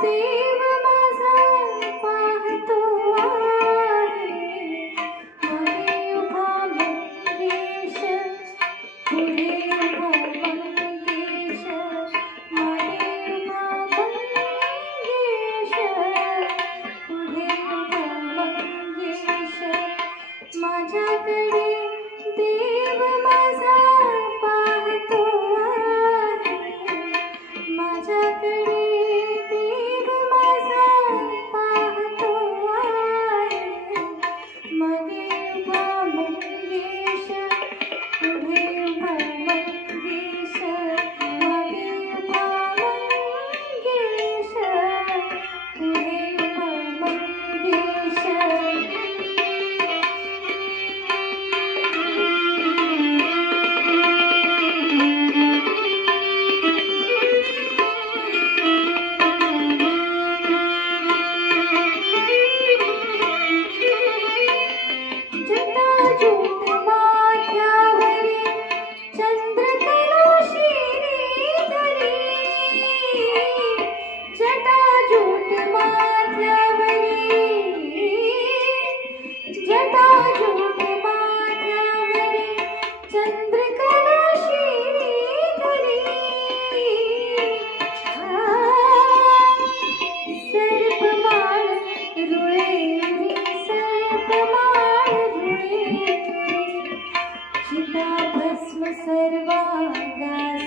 देव माझा पाहतो आहे. मागे उभा मंगेश, पुढे उभा मंगेश, मागे उभा मंगेश, पुढे उभा मंगेश. माझ्याकडे देव माझा पाहतो आहे. माझ्याकडे देव माझा पाहतो आहे. मागे उभा मंगेश, पुढे उभा मंगेश, मागे उभा मंगेश, पुढे उभा मंगेश. जटाजूट माथ्यावरी चंद्रकला शिरीधरी. जटाजूट माथ्यावरी, जटाजूट माथ्यावरी चंद्रकला शिरीधरी. सर्पमाळ रुळेरी, सर्पमाळ रुळेरी. चिताभस्म सर्वांगास,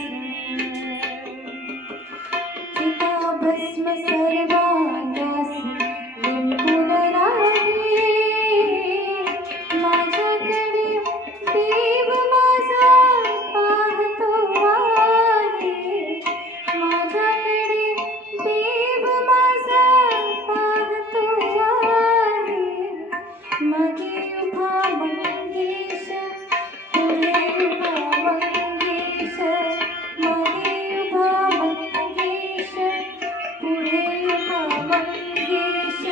चिताभस्म सर्वांगास लिंबून राही. माझ्याकडे देव माझा पाहतो आहे. माझ्याकडे देव माझा पाहतो आहे. मागे उभा मंगेश, पुढे उभा मंगेश, मागे उभा मंगेश, पुढे उभा मंगेश.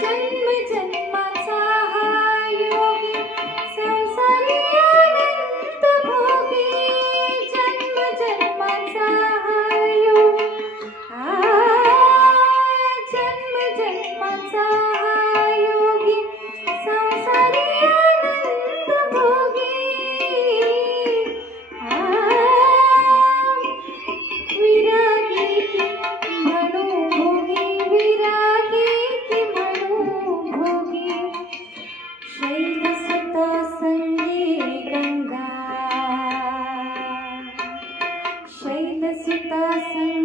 जन्म जन्माचा हा योगी, संसारी अनंत भोगी. जन्म जन्माचा हा योगी, जन्म जन्माचा हा योगी, संसारी अनंत भोगी. विरागी की म्हणू भोगी, विरागी की म्हणू भोगी. शैलसुता संगे गंगा, शैलसुता संगे